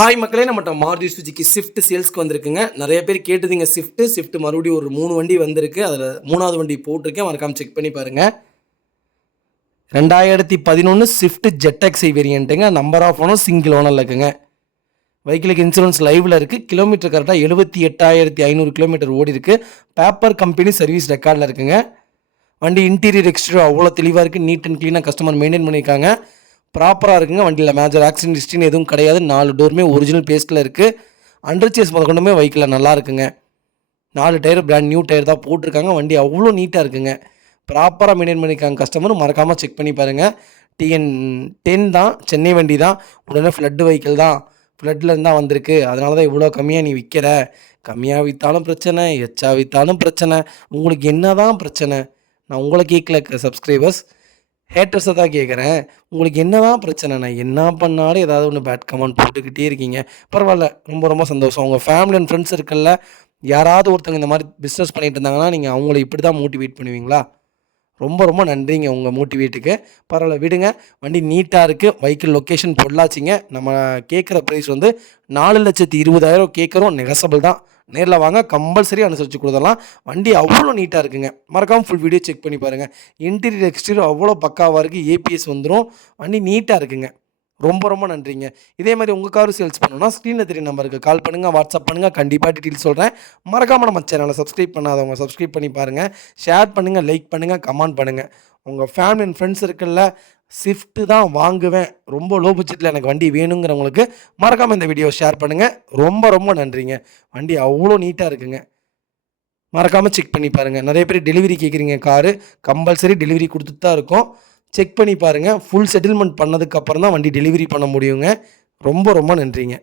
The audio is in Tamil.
ஹாய் மக்களே, நம்மட்ட மாருதி சுஜுகி ஸ்விஃப்ட் சேல்ஸ்க்கு வந்திருக்குங்க. நிறைய பேர் கேட்டதுங்க ஸ்விஃப்ட் மறுபடியும் ஒரு 3 வண்டி வந்திருக்கு. அதில் 3வது வண்டி போட்டிருக்கேன். மறக்காம செக் பண்ணி பாருங்க. 2011 ஸ்விஃப்ட் ஜெட்எக்ஸ்ஐ வேரியண்ட்டுங்க. நம்பர் ஆஃப் ஓனர் சிங்கிள் ஓனரில் இருக்குங்க. வெஹிக்கிளுக்கு இன்சூரன்ஸ் லைவில் இருக்குது. கிலோமீட்டர் கரெக்டாக 78,500 கிலோமீட்டர் ஓடி இருக்குது. பேப்பர் கம்பெனி சர்வீஸ் ரெக்கார்டில் இருக்குங்க. வண்டி இன்டீரியர் எக்ஸ்டீரியர் அவ்வளோ தெளிவாக இருக்குது. நீட் அண்ட் க்ளீனாக கஸ்டமர் மெயின்டைன் பண்ணியிருக்காங்க. ப்ராப்பராக இருக்குங்க. வண்டியில் மேஜர் ஆக்சிடென்ட் ஹிஸ்ட்ரின்னு எதுவும் கிடையாது. 4 டோருமே ஒரிஜினல் பேஸ்ட்டில் இருக்குது. அண்டர் சேஸ் முதற்கொண்டுமே வெஹிக்கிளில் நல்லா இருக்குங்க. 4 டயர் பிராண்ட் நியூ டயர் தான் போட்டிருக்காங்க. வண்டி அவ்வளோ நீட்டாக இருக்குங்க. ப்ராப்பராக மெயின்டைன் பண்ணியிருக்காங்க. கஸ்டமர் மறக்காமல் செக் பண்ணி பாருங்கள். TN10 தான், சென்னை வண்டி தான். உடனே ஃப்ளட்டு வெஹிக்கிள் தான், ஃப்ளட்லேருந்து தான் வந்திருக்கு. அதனால தான் இவ்வளோ கம்மியாக நீ விற்கிற. கம்மியாக விற்றாலும் பிரச்சனை, எச்சா விற்றாலும் பிரச்சனை. உங்களுக்கு என்ன தான் பிரச்சனை? நான் உங்களை கேட்கல சப்ஸ்கிரைபர்ஸ், ஹேட்டர்ஸை தான் கேட்குறேன். உங்களுக்கு என்ன தான் பிரச்சனை? நான் என்ன பண்ணாலும் ஏதாவது ஒன்று பேட் கமெண்ட் போட்டுக்கிட்டே இருக்கீங்க. பரவாயில்ல, ரொம்ப ரொம்ப சந்தோஷம். உங்கள் ஃபேமிலி அண்ட் ஃப்ரெண்ட்ஸ் இருக்குல்ல, யாராவது ஒருத்தவங்க இந்த மாதிரி பிஸ்னஸ் பண்ணிட்டு இருந்தாங்கன்னா நீங்கள் அவங்கள இப்படி தான் மோட்டிவேட் பண்ணுவீங்களா? ரொம்ப ரொம்ப நன்றிங்க உங்கள் மோட்டிவேட்டுக்கு. பரவாயில்ல விடுங்க. வண்டி நீட்டாக இருக்குது. வெஹிக்கிள் லொக்கேஷன் பொருளாச்சிங்க. நம்ம கேட்குற ப்ரைஸ் வந்து 4,20,000 கேட்குறோம். நெகசபிள் தான். நேரில் வாங்க, கம்பல்சரி அனுசரித்து கொடுத்துடலாம். வண்டி அவ்வளோ நீட்டாக இருக்குங்க. மறக்காமல் ஃபுல் வீடியோ செக் பண்ணி பாருங்கள். இன்டீரியர் எக்ஸ்டீரியர் அவ்வளோ பக்காவாக இருக்குது. APS வந்துடும். வண்டி நீட்டாக இருக்குங்க. ரொம்ப ரொம்ப நன்றிங்க. இதே மாதிரி உங்கள் காரும் சேல்ஸ் பண்ணணும்னா ஸ்க்ரீனில் தெரிய நம்பருக்கு கால் பண்ணுங்கள், வாட்ஸ்அப் பண்ணுங்கள். கண்டிப்பாக டீட்டெயில் சொல்கிறேன். மறக்காமல் நம்ம சேனலை சப்ஸ்கிரைப் பண்ணாதவங்க சப்ஸ்கிரைப் பண்ணி பாருங்கள். ஷேர் பண்ணுங்கள், லைக் பண்ணுங்கள், கமெண்ட் பண்ணுங்கள். உங்கள் ஃபேமிலி அண்ட் ஃப்ரெண்ட்ஸ் இருக்குல்ல, ஸ்விஃப்ட் தான் வாங்குவேன், ரொம்ப லோ பட்ஜெட்டில் எனக்கு வண்டி வேணுங்கிறவங்களுக்கு மறக்காமல் இந்த வீடியோ ஷேர் பண்ணுங்கள். ரொம்ப ரொம்ப நன்றிங்க. வண்டி அவ்வளோ நீட்டாக இருக்குங்க. மறக்காமல் செக் பண்ணி பாருங்கள். நிறைய பேர் டெலிவரி கேட்குறீங்க. காரு கம்பல்சரி டெலிவரி கொடுத்துட்டு தான் இருக்கோம். செக் பண்ணி பாருங்கள். ஃபுல் செட்டில்மெண்ட் பண்ணதுக்கப்புறம் தான் வண்டி டெலிவரி பண்ண முடியுங்க. ரொம்ப ரொம்ப நன்றிங்க.